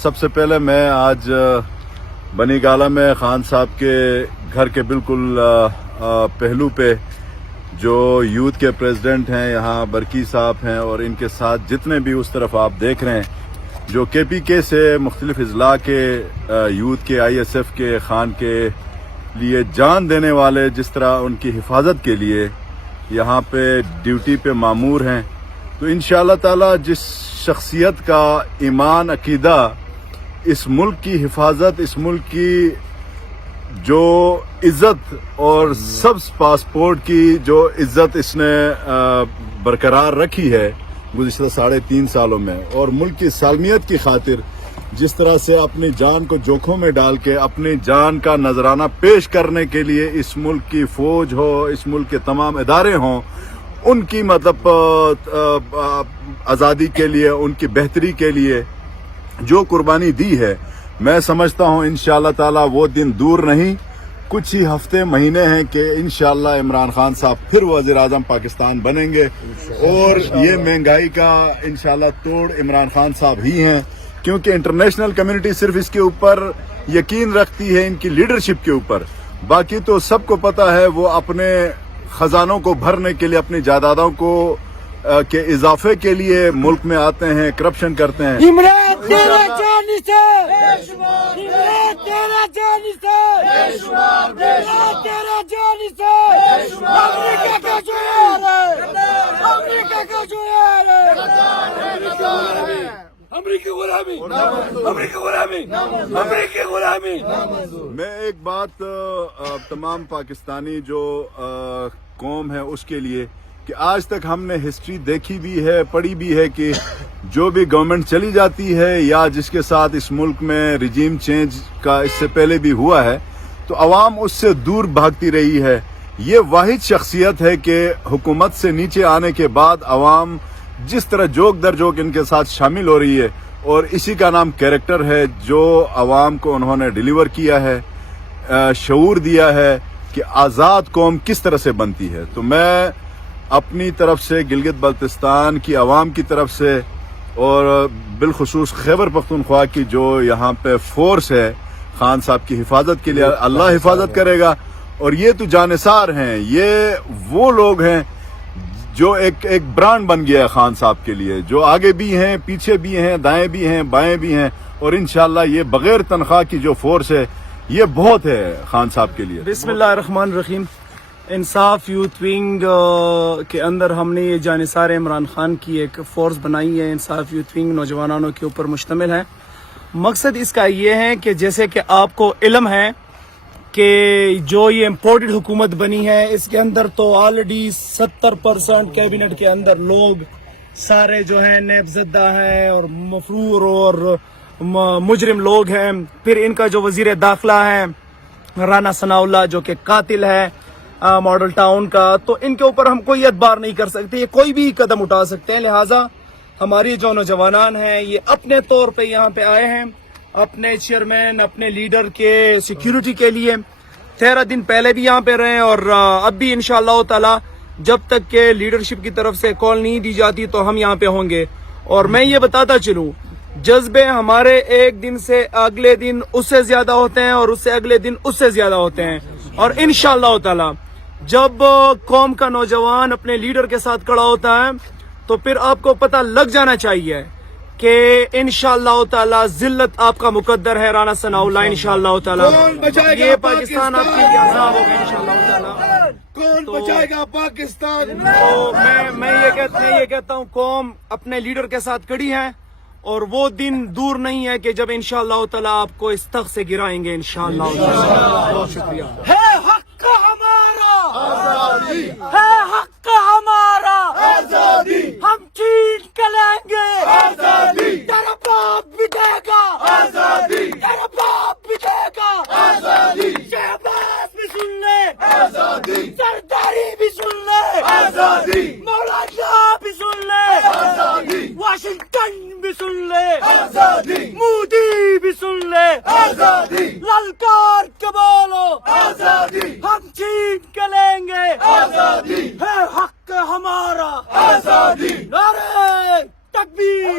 سب سے پہلے میں آج بنی گالہ میں خان صاحب کے گھر کے بالکل پہلو پہ جو یوتھ کے پریزیڈنٹ ہیں یہاں برکی صاحب ہیں اور ان کے ساتھ جتنے بھی اس طرف آپ دیکھ رہے ہیں جو کے پی کے سے مختلف اضلاع کے یوتھ کے آئی ایس ایف کے خان کے لیے جان دینے والے جس طرح ان کی حفاظت کے لیے یہاں پہ ڈیوٹی پہ مامور ہیں، تو انشاءاللہ تعالی جس شخصیت کا ایمان عقیدہ اس ملک کی حفاظت، اس ملک کی جو عزت اور سبز پاسپورٹ کی جو عزت اس نے برقرار رکھی ہے گزشتہ 3.5 سالوں میں، اور ملک کی سالمیت کی خاطر جس طرح سے اپنی جان کو جوکھوں میں ڈال کے اپنی جان کا نذرانہ پیش کرنے کے لیے اس ملک کی فوج ہو، اس ملک کے تمام ادارے ہوں، ان کی مطلب آزادی کے لیے، ان کی بہتری کے لیے جو قربانی دی ہے، میں سمجھتا ہوں انشاءاللہ تعالی وہ دن دور نہیں، کچھ ہی ہفتے مہینے ہیں کہ انشاءاللہ عمران خان صاحب پھر وزیر اعظم پاکستان بنیں گے، اور یہ مہنگائی کا انشاءاللہ توڑ عمران خان صاحب ہی ہیں، کیونکہ انٹرنیشنل کمیونٹی صرف اس کے اوپر یقین رکھتی ہے ان کی لیڈرشپ کے اوپر، باقی تو سب کو پتا ہے وہ اپنے خزانوں کو بھرنے کے لیے، اپنی جائیدادوں کو کے اضافے کے لیے ملک میں آتے ہیں، کرپشن کرتے ہیں۔ عمران تیرا جانی سے عمران تیرا جانی سے عمران تیرا جانی سے امریکہ کا جو ہے امریکہ کا جو ہے امریکی غلامی امریکی غلامی امریکی غلامی۔ میں ایک بات تمام پاکستانی جو قوم ہے اس کے لیے کہ آج تک ہم نے ہسٹری دیکھی بھی ہے، پڑھی بھی ہے کہ جو بھی گورنمنٹ چلی جاتی ہے یا جس کے ساتھ اس ملک میں رجیم چینج کا اس سے پہلے بھی ہوا ہے تو عوام اس سے دور بھاگتی رہی ہے۔ یہ واحد شخصیت ہے کہ حکومت سے نیچے آنے کے بعد عوام جس طرح جوک در جوک ان کے ساتھ شامل ہو رہی ہے، اور اسی کا نام کیریکٹر ہے جو عوام کو انہوں نے ڈیلیور کیا ہے، شعور دیا ہے کہ آزاد قوم کس طرح سے بنتی ہے۔ تو میں اپنی طرف سے گلگت بلتستان کی عوام کی طرف سے اور بالخصوص خیبر پختونخوا کی جو یہاں پہ فورس ہے خان صاحب کی حفاظت کے لیے، اللہ حفاظت کرے گا، اور یہ تو جانثار ہیں، یہ وہ لوگ ہیں جو ایک برانڈ بن گیا ہے خان صاحب کے لیے، جو آگے بھی ہیں، پیچھے بھی ہیں، دائیں بھی ہیں، بائیں بھی ہیں، اور انشاءاللہ یہ بغیر تنخواہ کی جو فورس ہے یہ بہت ہے خان صاحب کے لیے۔ بسم اللہ الرحمن الرحیم۔ انصاف یوتھ ونگ کے اندر ہم نے یہ جانثار عمران خان کی ایک فورس بنائی ہے۔ انصاف یوتھ ونگ نوجوانوں کے اوپر مشتمل ہے۔ مقصد اس کا یہ ہے کہ جیسے کہ آپ کو علم ہے کہ جو یہ امپورٹڈ حکومت بنی ہے اس کے اندر تو آلریڈی 70% کیبنٹ کے اندر لوگ سارے جو ہیں نیب زدہ ہیں اور مفرور اور مجرم لوگ ہیں۔ پھر ان کا جو وزیر داخلہ ہے رانا ثناء اللہ جو کہ قاتل ہے ماڈل ٹاؤن کا، تو ان کے اوپر ہم کوئی اعتبار نہیں کر سکتے، یہ کوئی بھی قدم اٹھا سکتے ہیں۔ لہٰذا ہماری جو نوجوانان ہیں یہ اپنے طور پہ یہاں پہ آئے ہیں اپنے چیئرمین، اپنے لیڈر کے سیکیورٹی کے لیے۔ 13 دن پہلے بھی یہاں پہ رہے اور اب بھی انشاءاللہ تعالی جب تک کہ لیڈرشپ کی طرف سے کال نہیں دی جاتی تو ہم یہاں پہ ہوں گے۔ اور میں یہ بتاتا چلوں، جذبے ہمارے ایک دن سے اگلے دن اس سے زیادہ ہوتے ہیں اور اس سے اگلے دن اس سے زیادہ ہوتے ہیں، اور انشاءاللہ تعالی جب قوم کا نوجوان اپنے لیڈر کے ساتھ کھڑا ہوتا ہے تو پھر آپ کو پتہ لگ جانا چاہیے کہ انشاءاللہ تعالی ذلت آپ کا مقدر ہے رانا ثناء اللہ۔ انشاءاللہ تعالی یہ پاکستان آپ کے لیے آزاد ہوگا انشاءاللہ تعالی۔ کون بچائے گا پاکستان؟ تو میں یہ کہتا ہوں قوم اپنے لیڈر کے ساتھ کھڑی ہے، اور وہ دن دور نہیں ہے کہ جب انشاءاللہ تعالی آپ کو اس تخت سے گرائیں گے انشاءاللہ تعالی۔ بہت شکریہ۔ ہے حق ہمارا آزادی، ہے حق ہمارا آزادی، ہم چین کے لیں گے آزادی، تیرا باپ بھی دے گا آزادی، تیرا باپ بھی دے گا آزادی، شہباز بھی سن لے آزادی، سرداری بھی سن لے آزادی، مولانا بھی سن لے آزادی، واشنگٹن بھی سن لے آزادی، مودی بھی سن لے آزادی، للکار کے بولو آزادی، ہم چین کے لیں گے آزادی، ہے حق ہمارا آزادی، نعرہ تکبیر۔